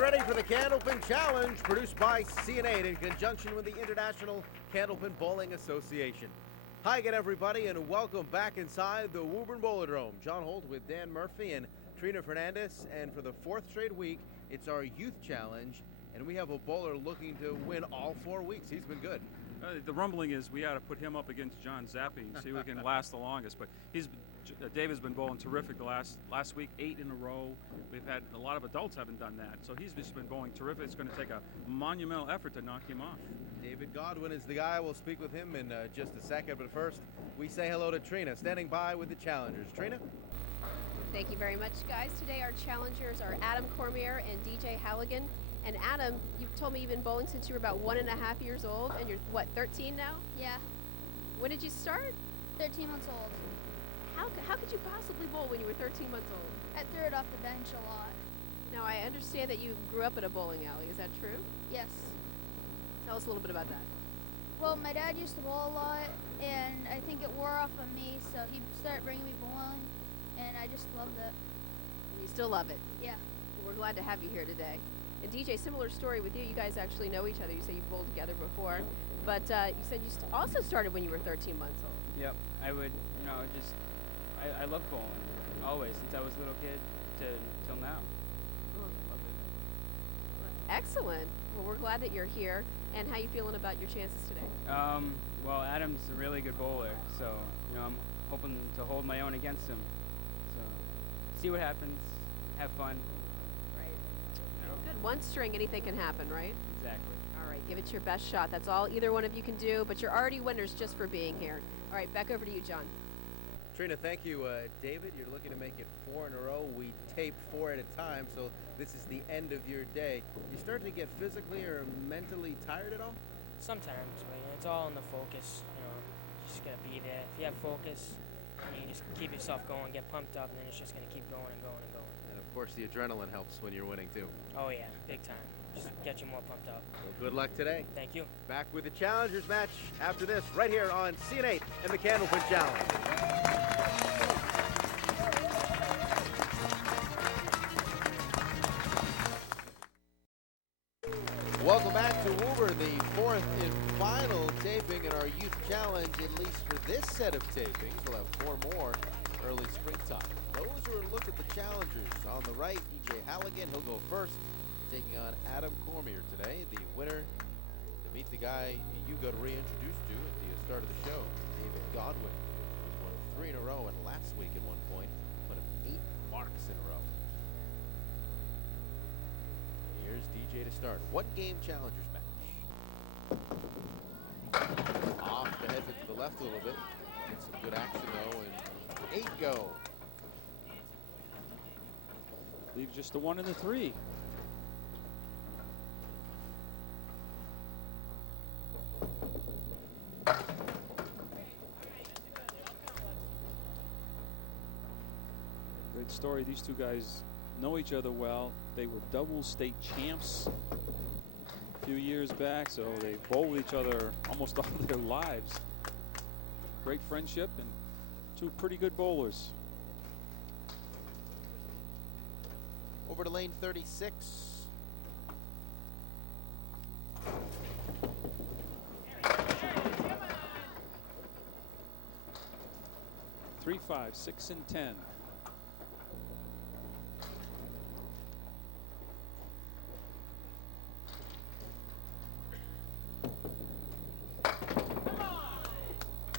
Get ready for the Candlepin Challenge, produced by CN8 in conjunction with the International Candlepin Bowling Association. Hi again, everybody, and welcome back inside the Woburn Bowlerdrome. John Holt with Dan Murphy and Trina Fernandez, and for the fourth straight week, it's our Youth Challenge, and we have a bowler looking to win all 4 weeks. He's been good. The rumbling is we ought to put him up against John Zappi and see who can last the longest. But David's been bowling terrific the last week, 8 in a row. We've had a lot of adults haven't done that, so he's just been bowling terrific. It's going to take a monumental effort to knock him off. David Godwin is the guy. We'll speak with him in just a second. But first, we say hello to Trina, standing by with the challengers. Trina? Thank you very much, guys. Today our challengers are Adam Cormier and DJ Halligan. And Adam, you've told me you've been bowling since you were about 1.5 years old, and you're, what, 13 now? Yeah. When did you start? 13 months old. How could you possibly bowl when you were 13 months old? I threw it off the bench a lot. Now, I understand that you grew up in a bowling alley. Is that true? Yes. Tell us a little bit about that. Well, my dad used to bowl a lot, and I think it wore off on me, so he started bringing me bowling, and I just loved it. You still love it? Yeah. Well, we're glad to have you here today. And DJ, similar story with you. You guys actually know each other. You say you've bowled together before, but you said you also started when you were 13 months old. Yep, I would, I love bowling, always, since I was a little kid till now. Love it. Excellent. Well, we're glad that you're here. And how you feeling about your chances today? Well, Adam's a really good bowler, so, I'm hoping to hold my own against him. So, see what happens, have fun. Good. One string, anything can happen, right? Exactly. All right, give it your best shot. That's all either one of you can do, but you're already winners just for being here. All right, back over to you, John. Trina, thank you. David, you're looking to make it 4 in a row. We tape 4 at a time, so this is the end of your day. You start to get physically or mentally tired at all? Sometimes, but it's all in the focus. You just got to be there. If you have focus, you just keep yourself going, get pumped up, and then it's just going to keep going and going and going. And of course, the adrenaline helps when you're winning too. Oh yeah, big time. Just get you more pumped up. Well, good luck today. Thank you. Back with the Challengers match after this, right here on CN8 and the Candlepin Challenge. Welcome back to Woburn, the 4th and final taping in our Youth Challenge, at least for this set of tapings. We'll have 4 more early springtime. Those are a look at the challengers. On the right, DJ Halligan, he'll go first, taking on Adam Cormier today. The winner to meet the guy you got reintroduced to at the start of the show, David Godwin, who's won 3 in a row, and last week at one point put up 8 marks in a row. Here's DJ to start. 1-game challengers match. Off the head to the left a little bit. Get some good action though, and 8 go. Leave just the 1 and the 3. Great story. These two guys know each other well. They were double state champs a few years back, so they bowled each other almost all their lives. Great friendship and 2 pretty good bowlers. Over to lane 36. Three, 5, 6, and 10.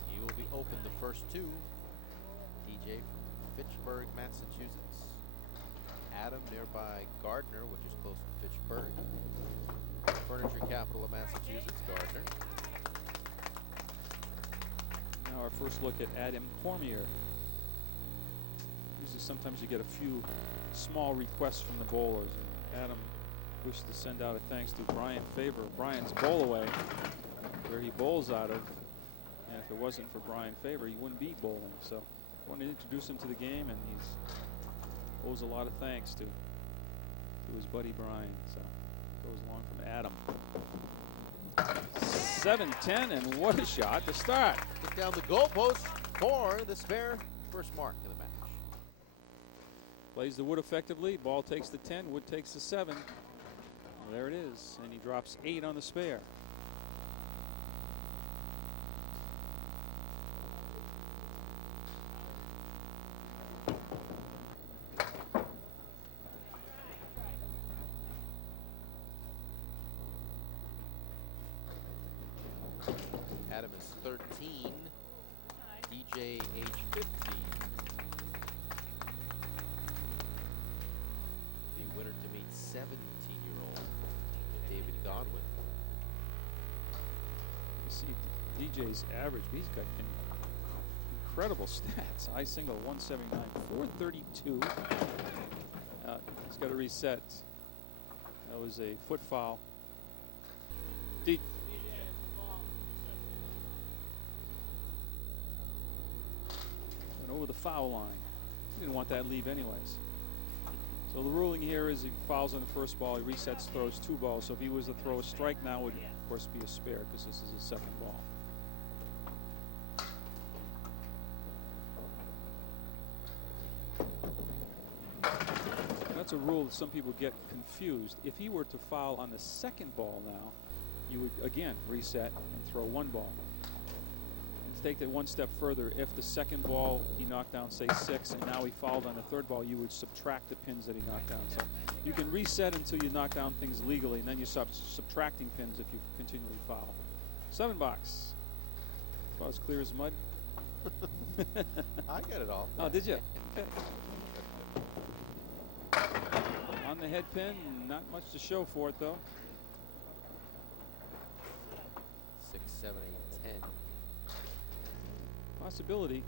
He will be open the first 2. DJ from Fitchburg, Massachusetts. Adam nearby Gardner, which is close to Fitchburg. Furniture capital of Massachusetts, Gardner. Now our first look at Adam Cormier. Usually sometimes you get a few small requests from the bowlers, and Adam wished to send out a thanks to Brian Faber, Brian's bowl away, where he bowls out of. And if it wasn't for Brian Faber, he wouldn't be bowling. So I wanted to introduce him to the game, and he owes a lot of thanks to his buddy Brian. So it goes along from Adam. 7-10, and what a shot to start. Took down the goalpost for the spare first mark of the match. Plays the wood effectively. Ball takes the 10. Wood takes the 7. There it is, and he drops 8 on the spare. Adam is 13, DJ age 15. The winner to meet 17-year-old David Godwin. You see DJ's average, but he's got incredible stats. High single 179, 432. He's got to reset. That was a foot foul. Over the foul line. He didn't want that leave anyways. So the ruling here is he fouls on the first ball, he resets, throws 2 balls. So if he was to throw a strike now, it would of course be a spare because this is his second ball. That's a rule that some people get confused. If he were to foul on the second ball now, you would again reset and throw 1 ball. Take that one step further. If the second ball he knocked down, say 6, and now he fouled on the third ball, you would subtract the pins that he knocked down. So you can reset until you knock down things legally, and then you start subtracting pins if you continually foul. 7 box. About as clear as mud. I got it all. Oh, did you? Okay. On the head pin, not much to show for it though. 6, 7, 8, 10. Possibility.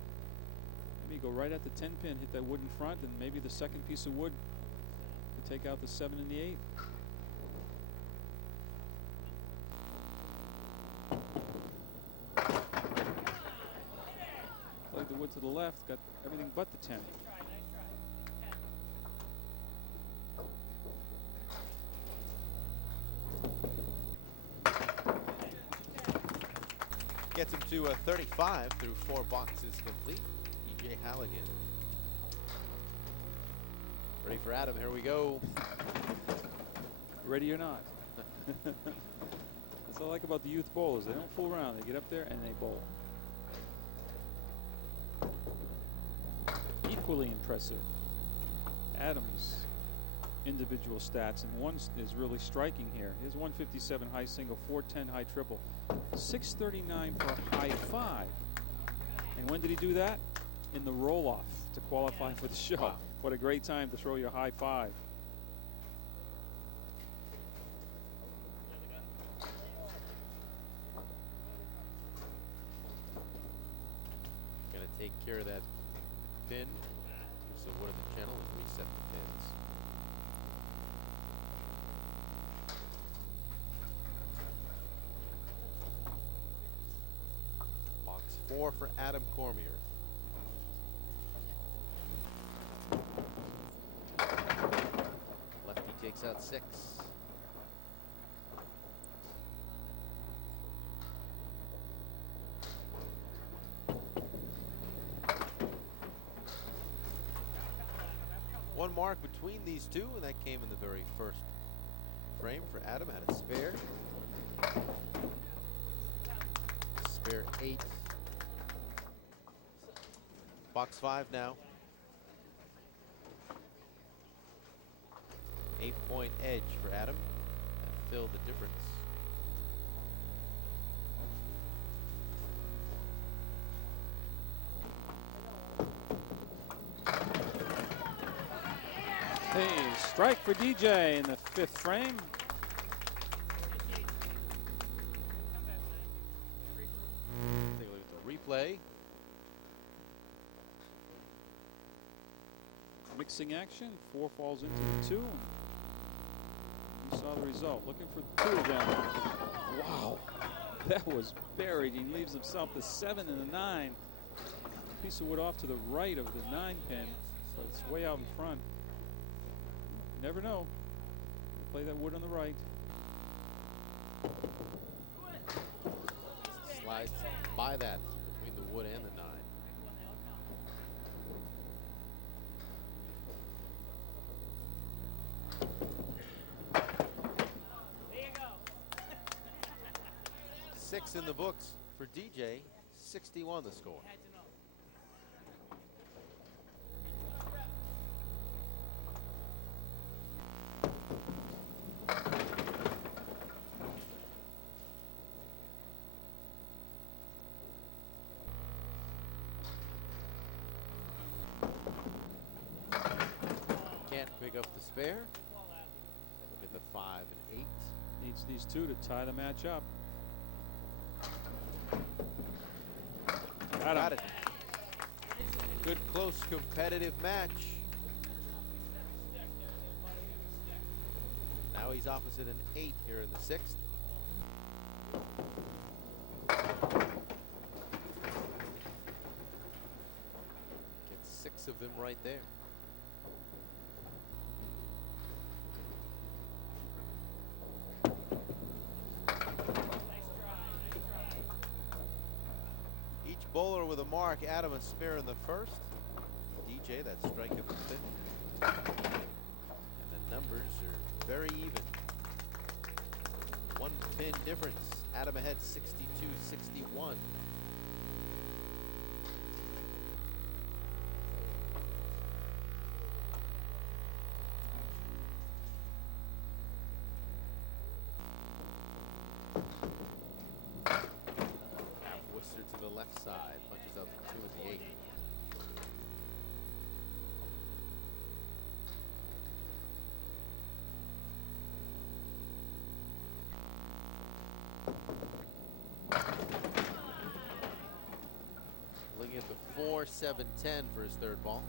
Maybe go right at the 10 pin, hit that wood in front, and maybe the second piece of wood to take out the 7 and the 8. Played the wood to the left, got everything but the 10. Gets him to a 35 through 4 boxes complete. DJ Halligan. Ready for Adam, here we go. Ready or not. That's what I like about the youth bowlers. They don't fool around. They get up there and they bowl. Equally impressive, Adam's individual stats, and one is really striking here. His 157 high single, 410 high triple, 639 for a high 5. And when did he do that? In the roll-off to qualify for the show. Wow. What a great time to throw your high 5. Gonna take care of that pin. Give some wood in the channel and reset the pins. Box 4 for Adam Cormier. Lefty takes out 6. One mark between these two, and that came in the very first frame for Adam. Had a spare. Spare 8. Box 5 now. 8-point edge for Adam. Filled the difference. Hey, strike for DJ in the 5th frame. Take a look at the replay. Mixing action. 4 falls into the 2. You saw the result. Looking for 2 of them. Wow. That was buried. He leaves himself the 7 and the 9. Piece of wood off to the right of the 9 pin. So it's way out in front. Never know. Play that wood on the right. Slides by that between the wood and the 9. 6 in the books for DJ, 61 the score. Can't pick up the spare. Look at the 5 and 8. Needs these two to tie the match up. Got it. Good, close, competitive match. Now he's opposite an 8 here in the 6th. Gets 6 of them right there. Each bowler with a mark. Adam a spare in the 1st. DJ, that strike in the 5th. And the numbers are very even. 1 pin difference. Adam ahead 62-61. To the left side, punches out the 2 and the 8. Looking at the 4, 7, 10 for his 3rd ball.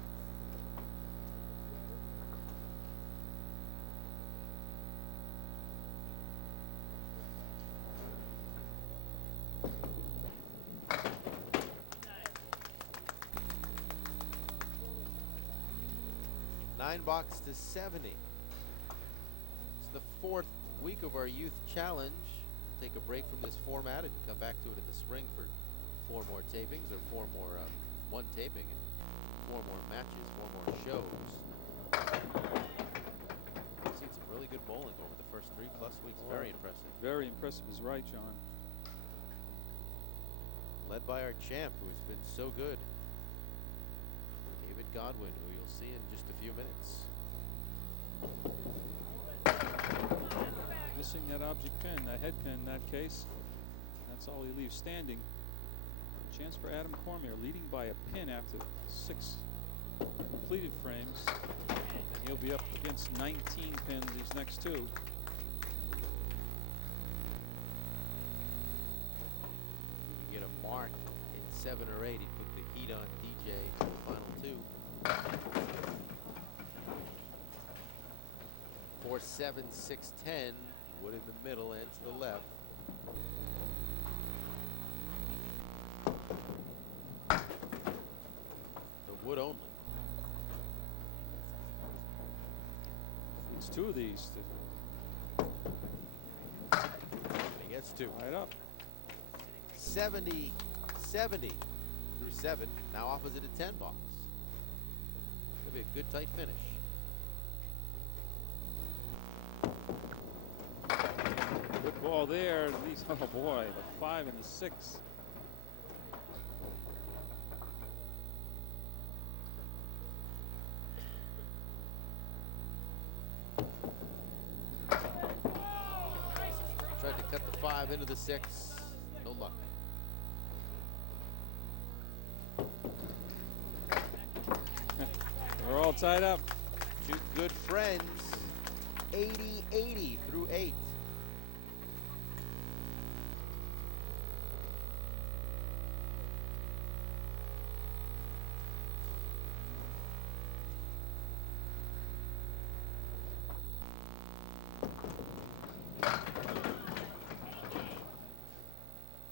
$9 to 70. It's the 4th week of our youth challenge. Take a break from this format and come back to it in the spring for 4 more tapings, or 4 more, 1 taping and 4 more matches, 4 more shows. We've seen some really good bowling over the first 3+ weeks. Very impressive. Very impressive is right, John. Led by our champ, who's been so good, David Godwin, who you'll see in just a few minutes. Missing that object pin, that head pin in that case. That's all he leaves standing. Chance for Adam Cormier, leading by a pin after 6 completed frames. And he'll be up against 19 pins these next 2. You get a mark in 7 or 8. He put the heat on DJ for the final 2. 4, 7, 6, 10. Wood in the middle and to the left. The wood only. It's 2 of these. He gets 2. Tied up. 70 through 7. Now opposite a 10 box. Could be a good tight finish. Good ball there. These, oh boy, the 5 and the 6. Tried to cut the 5 into the 6. No luck. We're all tied up. 2 good friends. 80-80 through 8.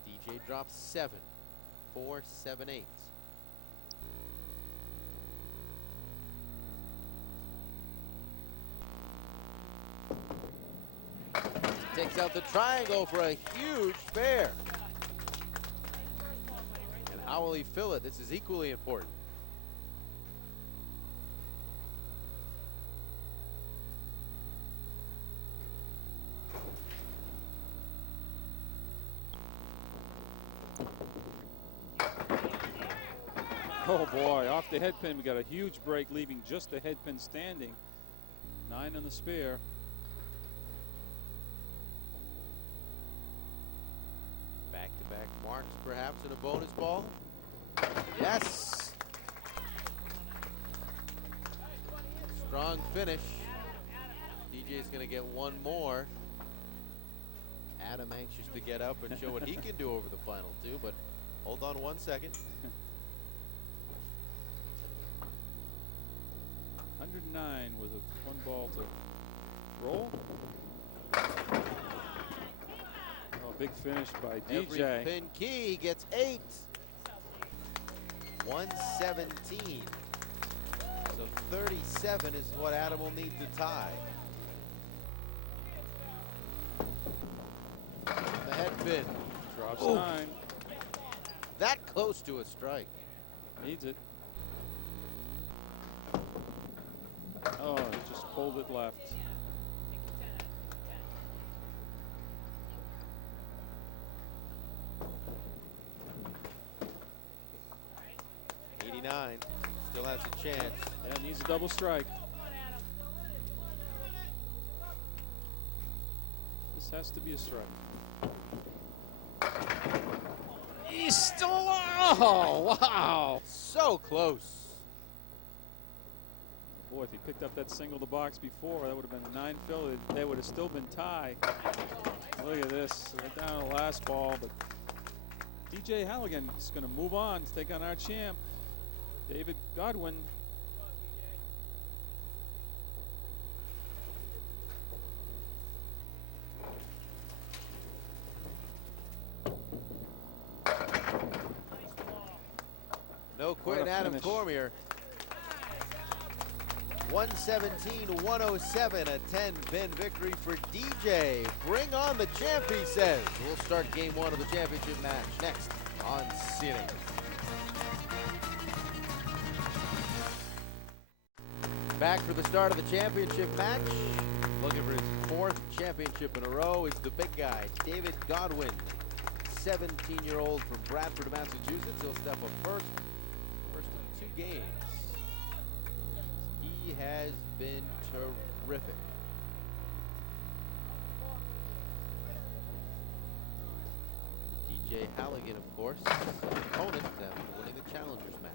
DJ drops 7. 4, 7, 8. Takes out the triangle for a huge spare. And how will he fill it? This is equally important. Oh boy, off the head pin, we got a huge break, leaving just the head pin standing. 9 on the spare. Back-to-back marks, perhaps, in a bonus ball. Yes! Strong finish. DJ's going to get one more. Adam anxious to get up and show what he can do over the final two, but hold on 1 second. 109 with a 1 ball to roll. Oh, big finish by DJ. Every pin key gets 8. 117. So 37 is what Adam will need to tie. The head pin. Drops Ooh. 9. That close to a strike. Needs it. Oh, just pulled it left. Still has a chance. Yeah, needs a double strike. This has to be a strike. He's still alive. Oh, wow. So close. Boy, if he picked up that single to box before, that would have been a 9 fill. They would have still been tied. Look at this. Right down to the last ball. But DJ Halligan is going to move on to take on our champ, David Godwin. No quit, Adam Cormier. 117-107, a 10-pin victory for DJ. Bring on the champ, he says. We'll start game 1 of the championship match next on CNN. Back for the start of the championship match. Looking for his 4th championship in a row is the big guy, David Godwin, 17-year-old from Bradford, Massachusetts. He'll step up first of 2 games. He has been terrific. DJ Halligan, of course, opponent after winning the Challengers match.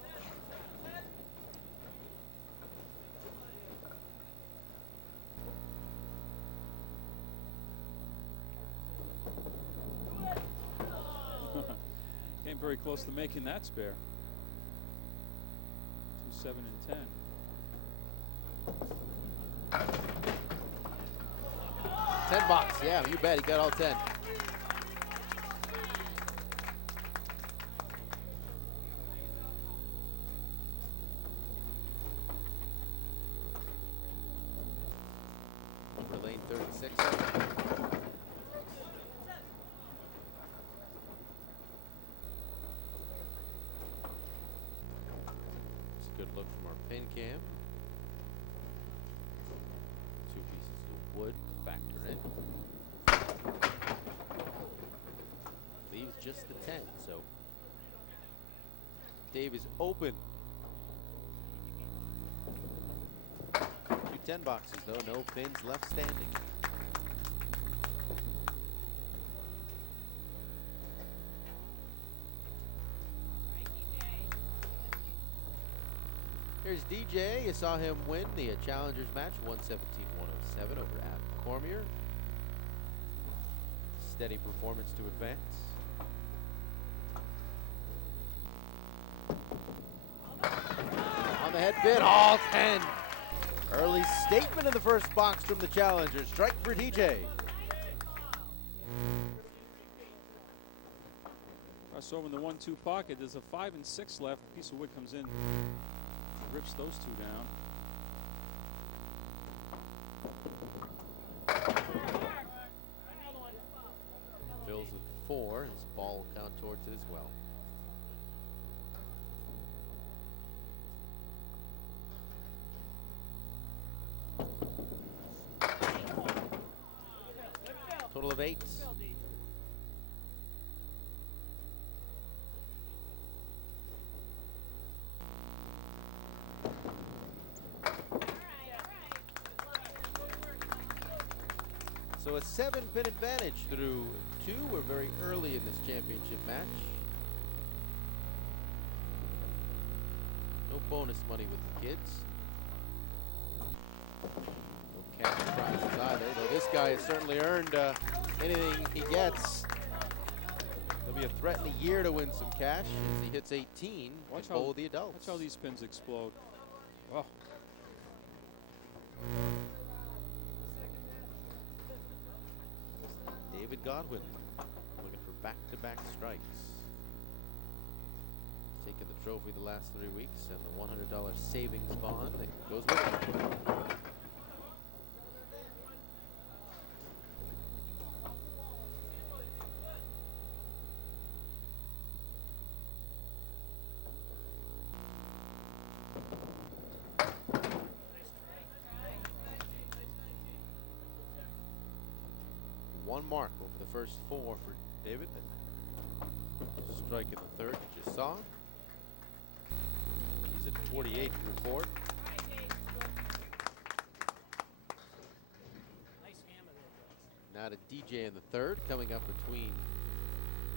Came very close to making that spare. 2, 7, and 10. 10 bucks, yeah, you bet he got all 10. Over lane 36. It's a good look from our pin cam. 2 pieces of wood to factor in. Leaves just the 10, so Dave is open. 2 10 boxes though, no pins left standing. Here's DJ. You saw him win the Challengers match, 117-107 over Adam Cormier. Steady performance to advance. On the head pin, all 10. Early statement in the first box from the Challengers. Strike for DJ. Cross over in the 1-2 pocket. There's a 5 and 6 left. Piece of wood comes in, rips those 2 down. Fills with 4. His ball will count towards it as well. Total of 8. So a 7-pin advantage through 2. We're very early in this championship match. No bonus money with the kids. No cash prizes either, though this guy has certainly earned anything he gets. There'll be a threat in a year to win some cash as he hits 18 Watch and bowl the adults. Watch how these pins explode. Oh. David Godwin looking for back-to-back strikes. He's taken the trophy the last 3 weeks and the $100 savings bond that goes with it. One mark over the first 4 for David. Strike in the third that you saw. He's at 48 through 4. Now to DJ in the third, coming up between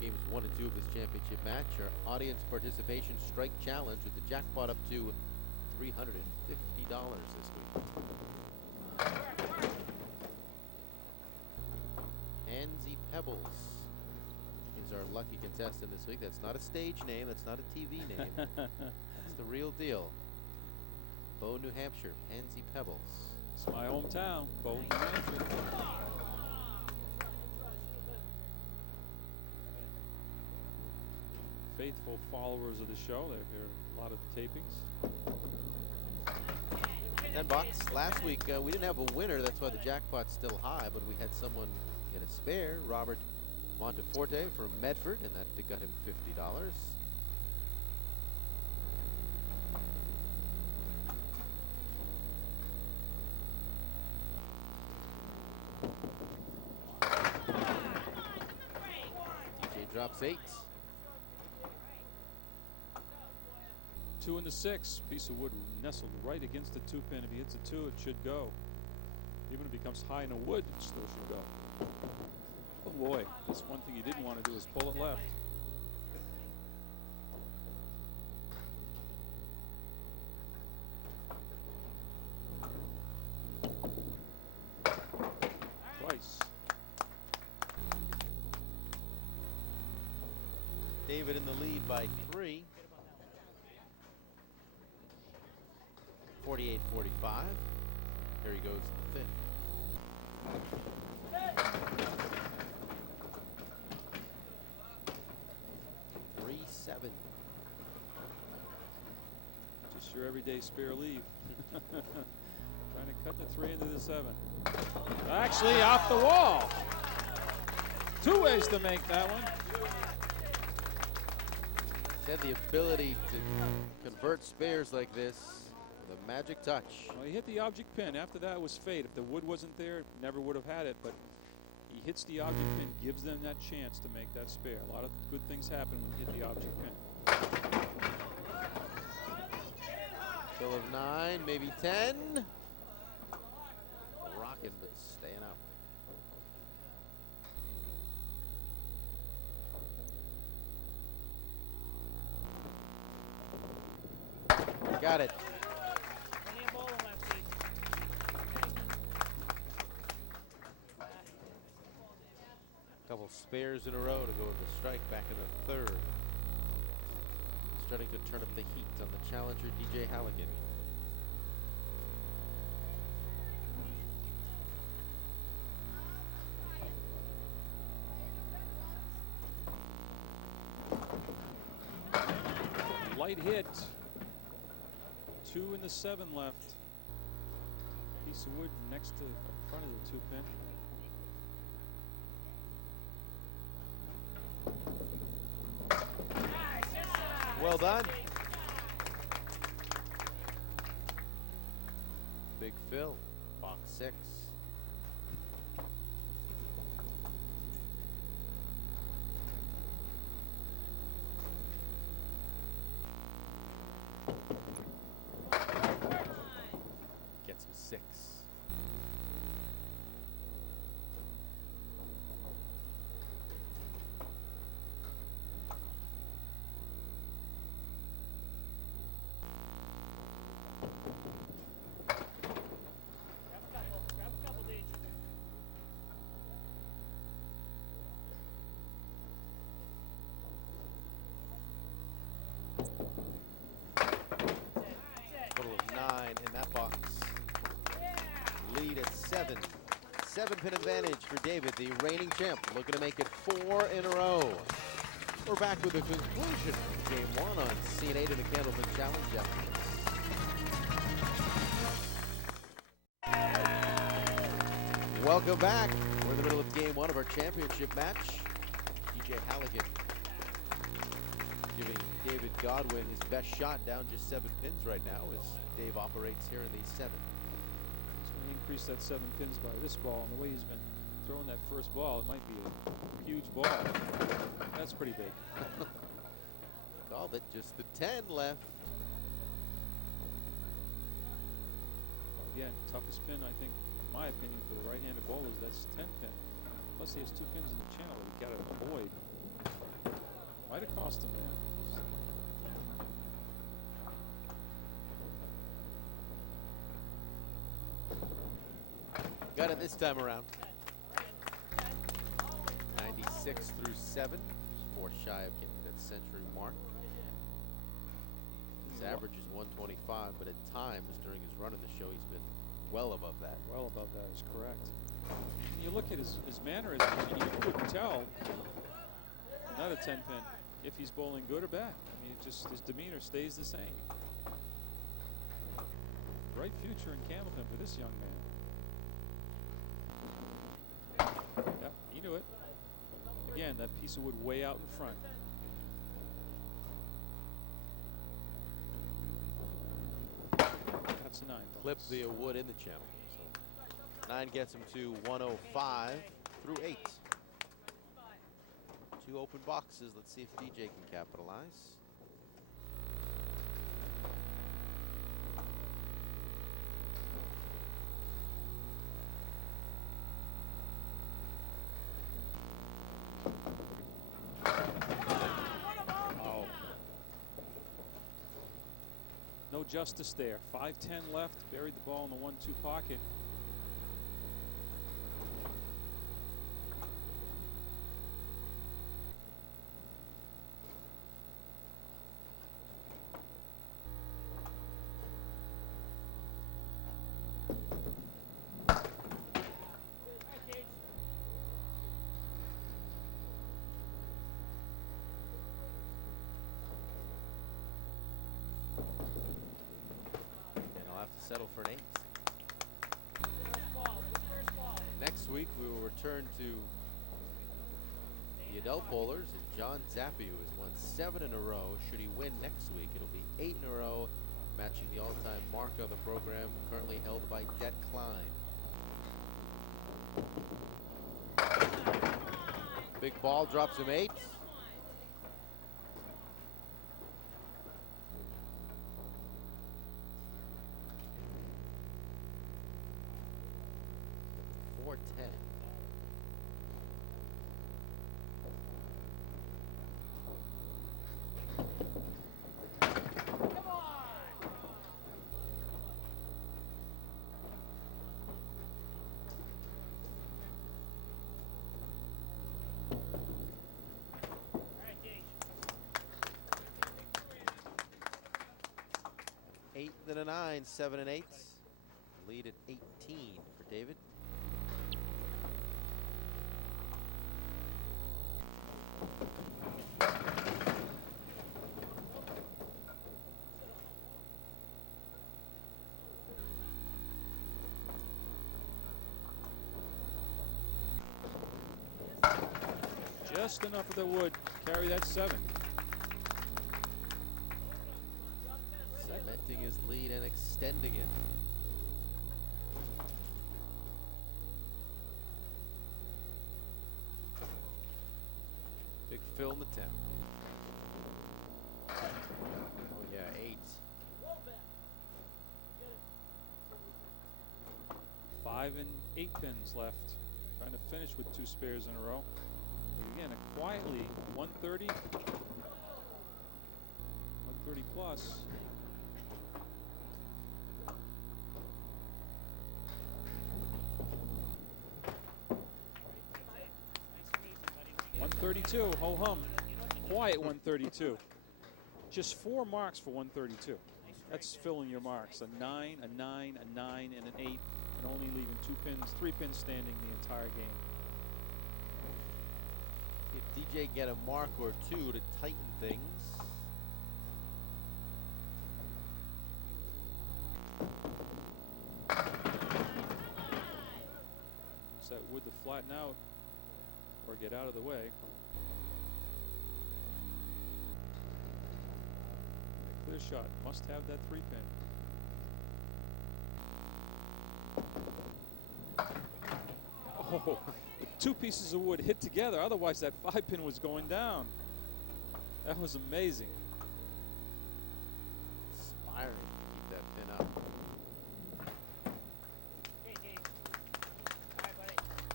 games 1 and 2 of this championship match. Our audience participation strike challenge with the jackpot up to $350 this week. Pebbles is our lucky contestant this week. That's not a stage name. That's not a TV name. That's the real deal. Bow, New Hampshire, Pansy Pebbles. It's my hometown, Bow, New Hampshire. Faithful followers of the show. They're here a lot of the tapings. $10. Last week we didn't have a winner. That's why the jackpot's still high, but we had someone get a spare. Robert Monteforte from Medford, and that got him $50. DJ drops 8. 2 in the 6. Piece of wood nestled right against the 2-pin. If he hits a 2, it should go. Even if it becomes high in the wood, it still should go. Oh boy, that's one thing you didn't want to do is pull it left. Twice. David in the lead by 3. 48-45. Here he goes in the 5th. 3-7. Just your everyday spare leave. Trying to cut the 3 into the 7. Actually, off the wall. 2 ways to make that one. He's had the ability to convert spares like this. The magic touch. Well, he hit the object pin. After that was fate. If the wood wasn't there, never would have had it. But he hits the object pin, gives them that chance to make that spare. A lot of good things happen when you hit the object pin. Still of 9, maybe 10. Rocking, but staying up. Got it. Couple spares in a row to go with the strike back in the 3rd. Starting to turn up the heat on the challenger, DJ Halligan. Light hit. 2 in the 7 left. Piece of wood next to in front of the 2-pin. Well done. Big Phil, box 6. Gets him 6. Grab a couple, Deej. Total of 9 in that box. Lead at 7. 7-pin advantage for David, the reigning champ, looking to make it 4 in a row. We're back with the conclusion of Game 1 on CN8 in the Candlepin Challenge after this. Welcome back. We're in the middle of Game 1 of our championship match. DJ Halligan giving David Godwin his best shot, down just 7 pins right now as Dave operates here in the 7. He's going to increase that 7 pins by this ball, and the way he's been throwing that first ball, it might be a huge ball. That's pretty big. Called it. Just the 10 left. Again, toughest pin, I think, in my opinion, for the right-handed bowlers, that's 10 pin. Plus he has 2 pins in the channel that he got to avoid. Might have cost him there. Got it this time around. 96 through 7. 4 shy of getting that century mark. His average is 125, but at times during his run in the show, he's been well above that. Well above that is correct. When you look at his mannerisms, and you couldn't tell, another 10 pin, if he's bowling good or bad. I mean, it just his demeanor stays the same. Bright future in Candlepin for this young man. Yep, he knew it. Again, that piece of wood way out in front. That's a 9. Clip the wood in the channel. So 9 gets him to 105 through 8. 2 open boxes. Let's see if DJ can capitalize. Oh. No justice there. 5-10 left. Buried the ball in the 1-2 pocket. Settle for an 8. Next week we will return to the adult bowlers, and John Zappi, who has won 7 in a row. Should he win next week, it'll be 8 in a row, matching the all-time mark on the program currently held by Det Klein. Big ball drops him 8. Then a 9, 7 and 8. Lead at 18 for David. Just enough of the wood to carry that 7. Cementing his lead and extending it. Big Phil in the 10. Oh yeah, 8. 5 and 8 pins left. Trying to finish with 2 spares in a row. Again, quietly 130. 130 plus. 132, ho hum. Quiet 132. Just 4 marks for 132. That's filling your marks. A 9, a 9, a 9, and an 8, and only leaving 2 pins, 3 pins standing the entire game. If DJ get a mark or two to tighten things. Use that wood to flatten out or get out of the way. A clear shot. Must have that 3 pin. Oh, the 2 pieces of wood hit together. Otherwise, that 5 pin was going down. That was amazing. Inspiring to keep that pin up.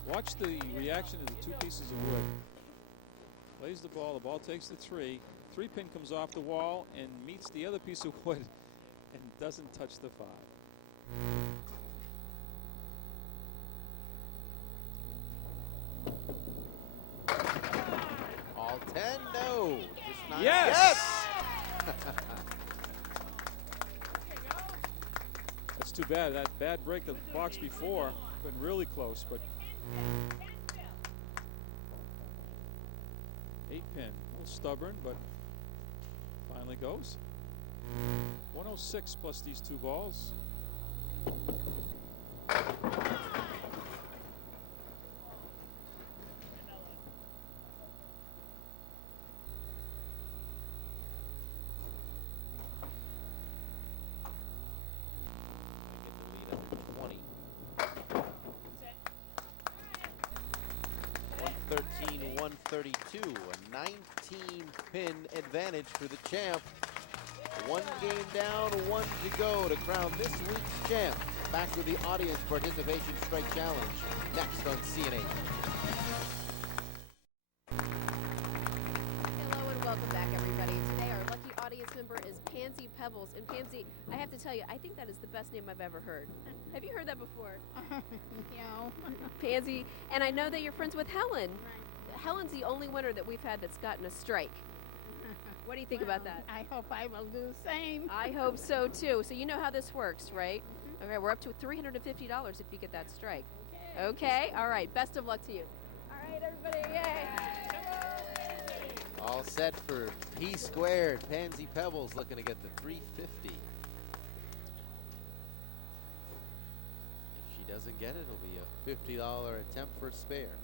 Watch the reaction of the 2 pieces of wood. Plays the ball takes the 3. 3 pin comes off the wall and meets the other piece of wood and doesn't touch the 5. All 10, no. Just 9. Yes! That's too bad. That bad break of the box before been really close, but 8 pin, a little stubborn, but finally goes. 106 plus these 2 balls. Get the lead under 20. 113, 132. A 19-pin advantage for the champ. 1 game down, 1 to go to crown this week's champ. Back with the audience participation strike challenge next on CNA. Hello and welcome back, everybody. Today our lucky audience member is Pansy Pebbles. And Pansy, I have to tell you, I think that is the best name I've ever heard. Have you heard that before? No. Pansy. And I know that you're friends with Helen. Helen's the only winner that we've had that's gotten a strike. What do you think about that? I hope I will do the same. I hope so too. So you know how this works, right? Okay, we're up to $350 if you get that strike. Okay? All right. Best of luck to you. All right, everybody. Yay. All set for P squared. Pansy Pebbles looking to get the 350. If she doesn't get it, it'll be a $50 attempt for spare.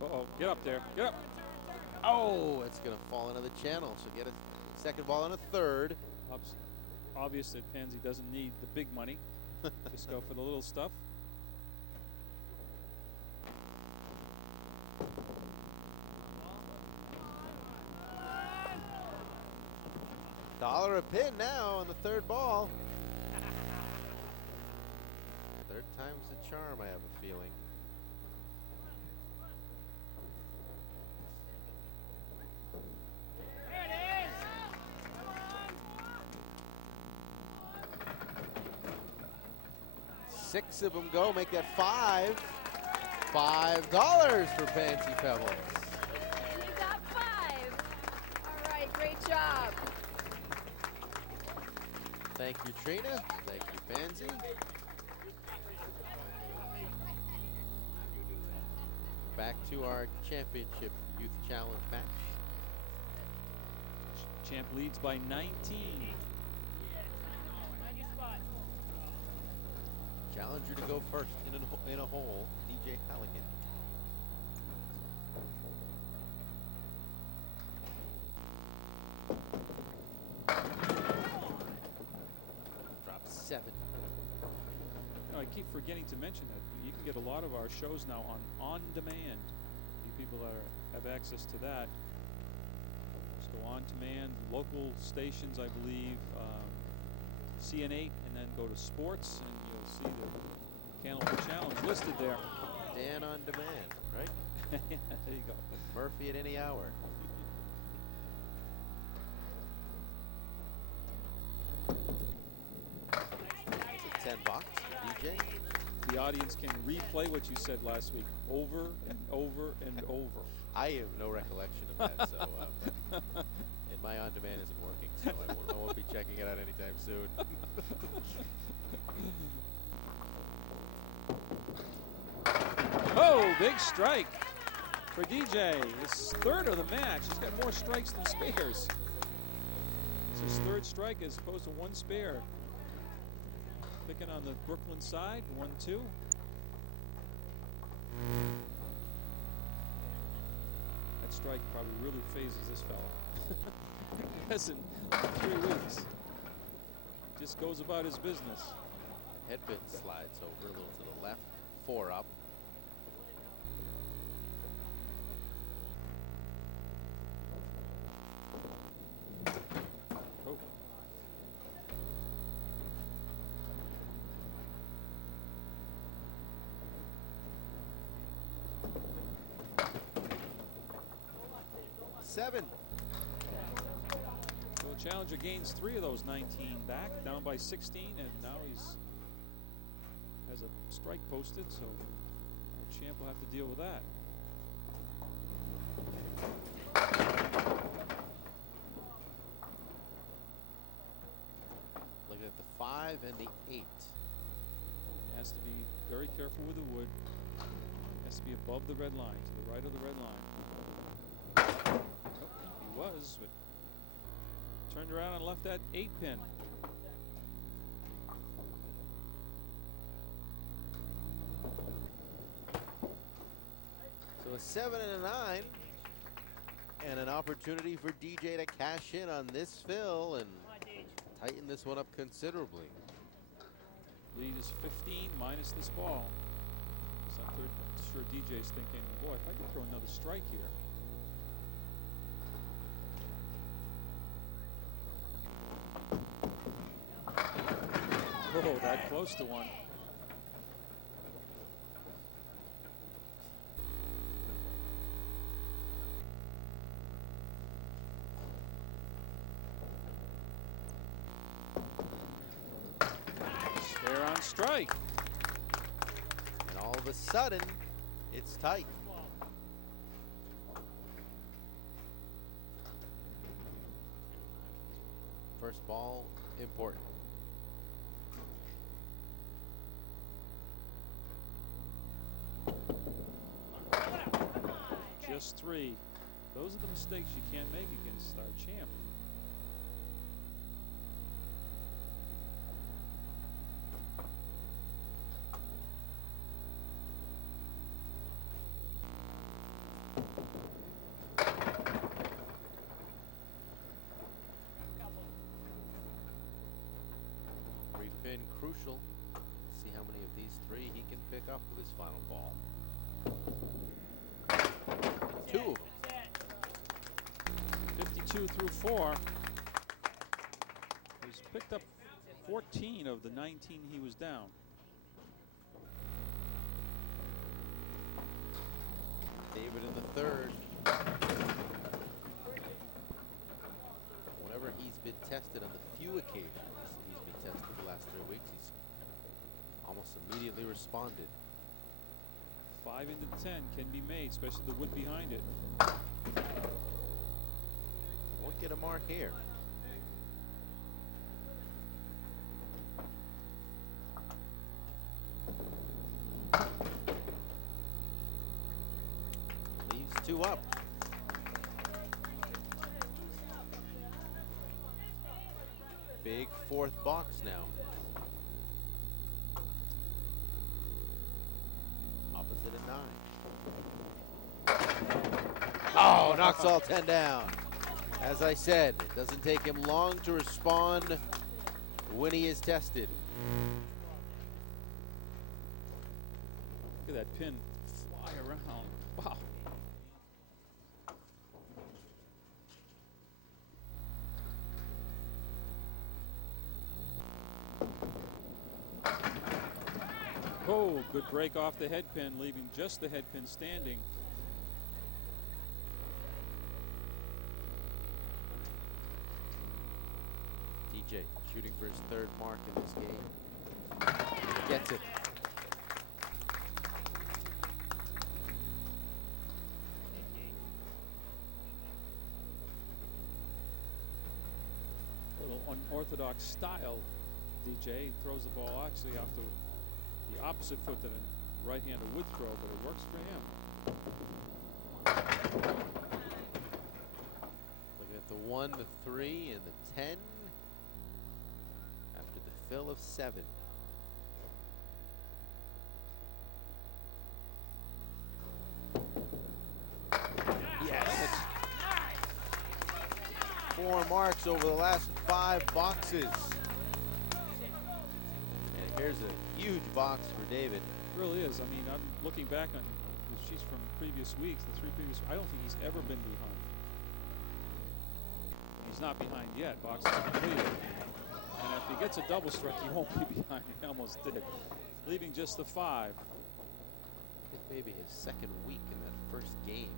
Uh-oh, get up there, get up. Oh, it's going to fall into the channel. She'll get a second ball and a third. Obvious that Pansy doesn't need the big money. Just go for the little stuff. $1 a pin now on the third ball. Third time's the charm, I have a feeling. There it is. Come on. 6 of them go, make that 5. $5 for Pansy Pebbles. And you got 5. All right. Great job. Thank you, Trina. Thank you, Pansy. Back to our championship youth challenge match. Champ leads by 19. Challenger to go first in a hole, DJ Halligan. Drop 7. You know, I keep forgetting to mention that you can get a lot of our shows now on demand. You people that have access to that, just go on demand, local stations, I believe, CN8, and then go to sports, and you'll see the Candlepin Challenge listed there. Dan on demand, right? Yeah, there you go. Murphy at any hour. It's a 10 box, DJ. the audience can replay what you said last week over and over and over. I have no recollection of that, so and my on-demand isn't working, so I won't be checking it out anytime soon. Oh, big strike for DJ. His third of the match. He's got more strikes than spares. It's his third strike as opposed to one spare. Picking on the Brooklyn side, 1-2. That strike probably really phases this fella. He hasn't in 3 weeks. Just goes about his business. Headpin slides over a little to the left, 4 up. Oh. Seven. So the challenger gains 3 of those 19 back, down by 16, and now he's has a strike posted, so the champ will have to deal with that. Looking at the 5 and the 8. Has to be very careful with the wood. Has to be above the red line, to the right of the red line. Oh, he was, but turned around and left that 8-pin. So a 7 and a 9. And an opportunity for DJ to cash in on this fill and tighten this one up considerably. Lead is 15 minus this ball. So I'm sure DJ's thinking, boy, if I could throw another strike here. Oh, that close to one. Spare on strike. And all of a sudden, it's tight. First ball, important. Just 3. Those are the mistakes you can't make against our champ. Repin crucial. See how many of these 3 he can pick up with his final ball. 2 of them. 52 through 4. He's picked up 14 of the 19 he was down. David in the 3rd. Whenever he's been tested on the few occasions he's been tested the last 3 weeks, he's almost immediately responded. 5 into 10 can be made, especially the wood behind it. Won't get a mark here. Leaves 2 up. Big 4th box now. Opposite of 9. Oh, knocks all 10 down. As I said, it doesn't take him long to respond when he is tested. Look at that pin fly around. Wow. Oh, good break off the head pin, leaving just the head pin standing. DJ shooting for his 3rd mark in this game. Gets it. unorthodox style, DJ. He throws the ball actually off the opposite foot that a right-hander would throw, but it works for him. Looking at the 1, the 3, and the 10 after the fill of 7. Yes. 4 marks over the last 5 boxes. And here's a huge box for David. It really is. I mean, I'm looking back on the sheets from previous weeks, the 3 previous. I don't think he's ever been behind. He's not behind yet. Box is completed. And if he gets a double strike, he won't be behind. He almost did. Leaving just the 5. I think maybe his second week in that first game.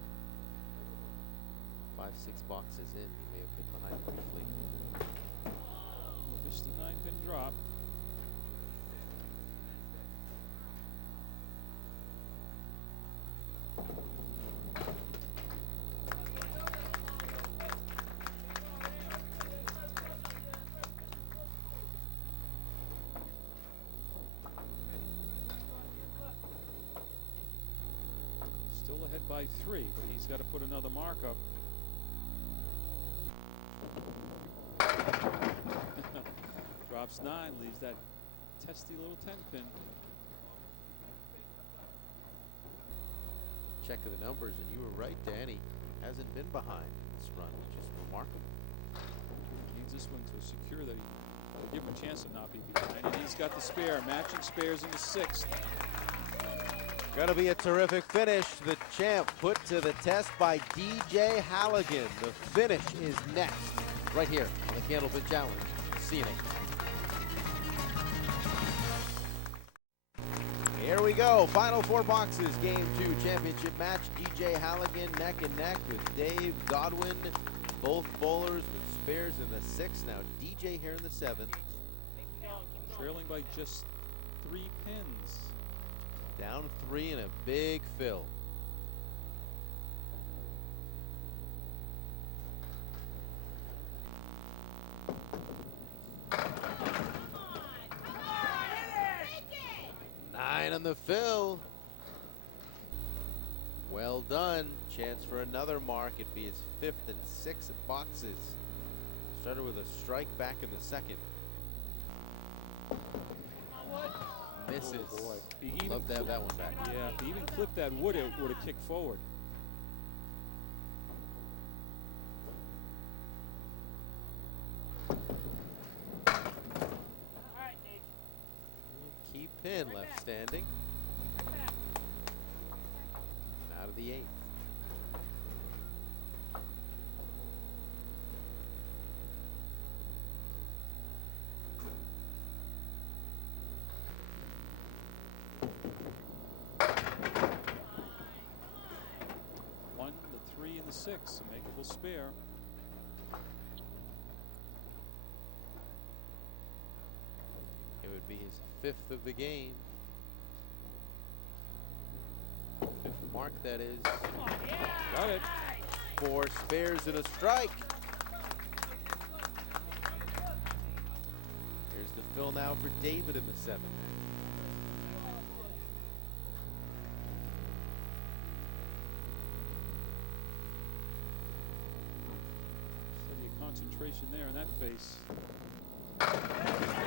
5, 6 boxes in, he may have been behind briefly. Just a 9-pin drop. Still ahead by 3, but he's got to put another mark up. Drops 9, leaves that testy little 10-pin. Check of the numbers, and you were right, Danny. Hasn't been behind in this run, which is remarkable. Needs this one to secure that he give him a chance to not be behind. And he's got the spare, matching spares in the 6th. Gonna be a terrific finish. The champ put to the test by DJ Halligan. The finish is next, right here on the Candlepin Challenge. See you next. Here we go. Final 4 boxes. Game 2 championship match. DJ Halligan neck and neck with Dave Godwin. Both bowlers with spares in the 6th. Now DJ here in the 7th. Trailing by just 3 pins. Down 3 and a big fill. On the fill. Well done. Chance for another mark. It'd be his 5th and 6th boxes. Started with a strike back in the 2nd. Misses. Oh boy. Love to have that one back. Yeah, if he even clipped that wood, it would have kicked forward. Key pin left standing. Out of the 8th. One, the 3, and the 6, a makeable spare. It would be his 5th of the game. 5th mark, that is. Got it. 4 spares and a strike. Here's the fill now for David in the 7th. Steady concentration there in that face.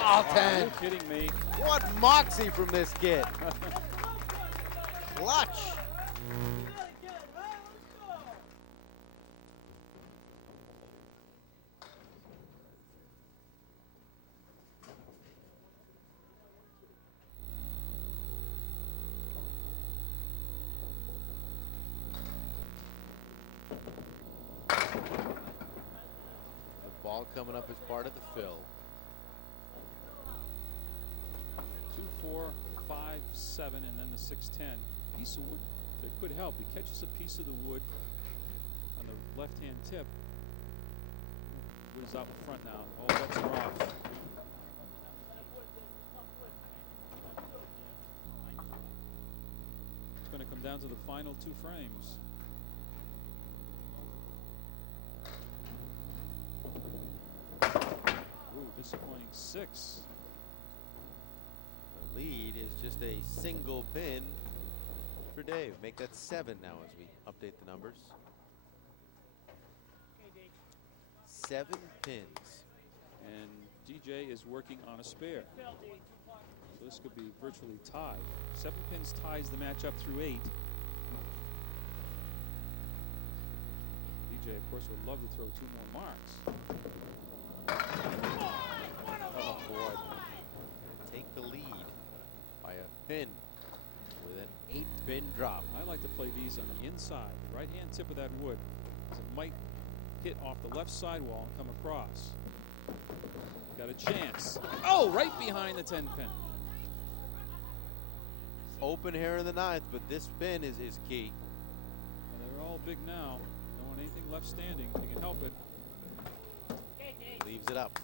Oh, Are 10. you kidding me? What moxie from this kid. Clutch. The ball coming up as part of the fill. 2, 4, 5, 7, and then the 6-10. Piece of wood that could help. He catches a piece of the wood on the left-hand tip. Wood is out in front now. All bets are off. It's going to come down to the final 2 frames. Ooh, disappointing 6. The lead is just a single pin for Dave. Make that 7 now as we update the numbers. 7 pins. And DJ is working on a spare. So this could be virtually tied. 7 pins ties the match up through 8. DJ, of course, would love to throw 2 more marks. Oh, boy. Take the lead by a pin with an 8-pin drop. I like to play these on the inside, the right-hand tip of that wood, as it might hit off the left sidewall and come across. Got a chance. Oh, right behind the 10-pin. Open here in the 9th, but this pin is key. And they're all big now. Don't want anything left standing if you can help it. Leaves it up.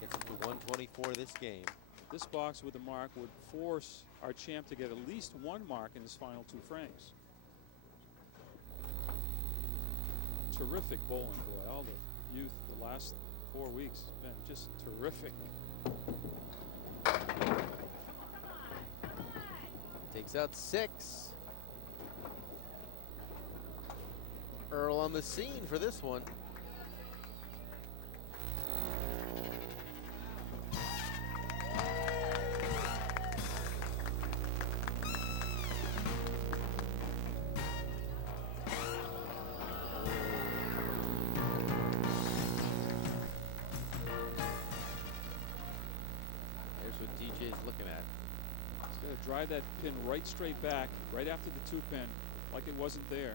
Gets him to 124 this game. This box with a mark would force our champ to get at least 1 mark in his final 2 frames. Terrific bowling, boy. All the youth the last 4 weeks has been just terrific. Takes out 6. Earl on the scene for this one. Here's what DJ's looking at. He's going to drive that pin right straight back, right after the 2-pin, like it wasn't there.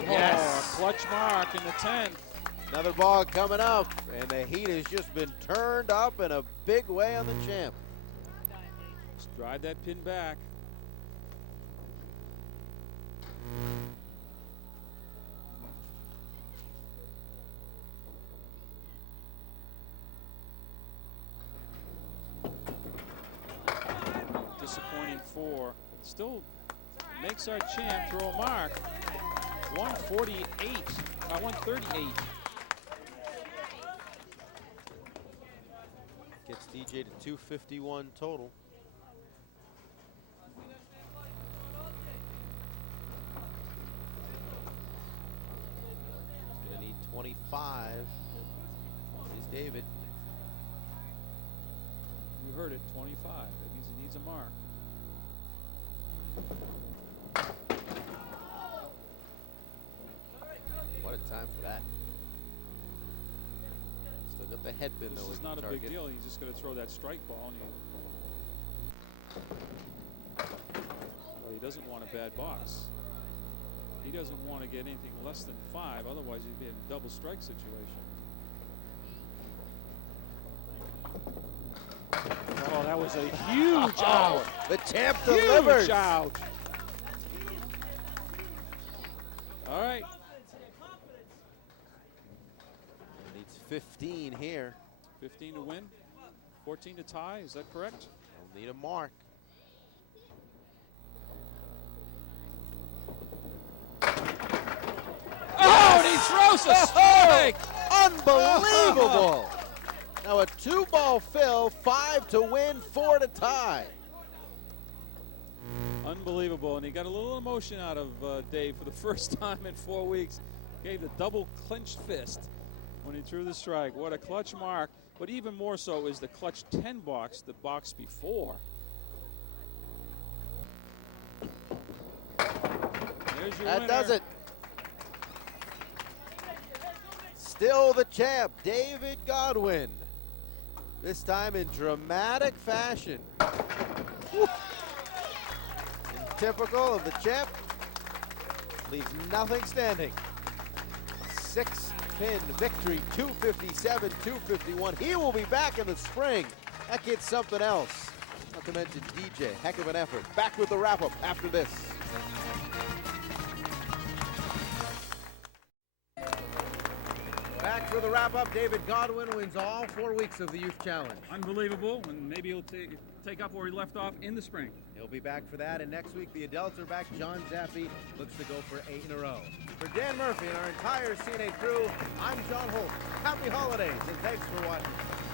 Yes! Oh, a clutch mark in the 10th. Another ball coming up, and the heat has just been turned up in a big way on the champ. Just drive that pin back. Disappointing 4. Still makes our champ throw a mark. 148, 138. Gets DJ to 251 total. He's going to need 25. Is David. You heard it, 25. That means he needs a mark. What a time for that. Still got the head pin though. This is not a big deal. He's just going to throw that strike ball. Well, he doesn't want a bad box. He doesn't want to get anything less than 5. Otherwise, he'd be in a double strike situation. Oh, that was a huge out. The champ delivers. Huge out. All right. Needs 15 here. 15 to win, 14 to tie. Is that correct? He'll need a mark. Oh, and he throws a strike. Unbelievable. Now a 2-ball fill, 5 to win, 4 to tie. Unbelievable, and he got a little emotion out of Dave for the first time in 4 weeks. Gave the double clenched fist when he threw the strike. What a clutch mark, but even more so is the clutch 10 box, the box before. There's your That winner. does it. Still the champ, David Godwin. This time in dramatic fashion. Woo. Typical of the champ, leaves nothing standing. 6-pin victory, 257, 251. He will be back in the spring. That kid's something else. Not to mention DJ, heck of an effort. Back with the wrap-up after this. Back for the wrap-up. David Godwin wins all 4 weeks of the Youth Challenge. Unbelievable, and maybe he'll take take up where he left off in the spring. He'll be back for that, and next week the adults are back. John Zappi looks to go for 8 in a row. For Dan Murphy and our entire CNA crew, I'm John Holt. Happy holidays, and thanks for watching.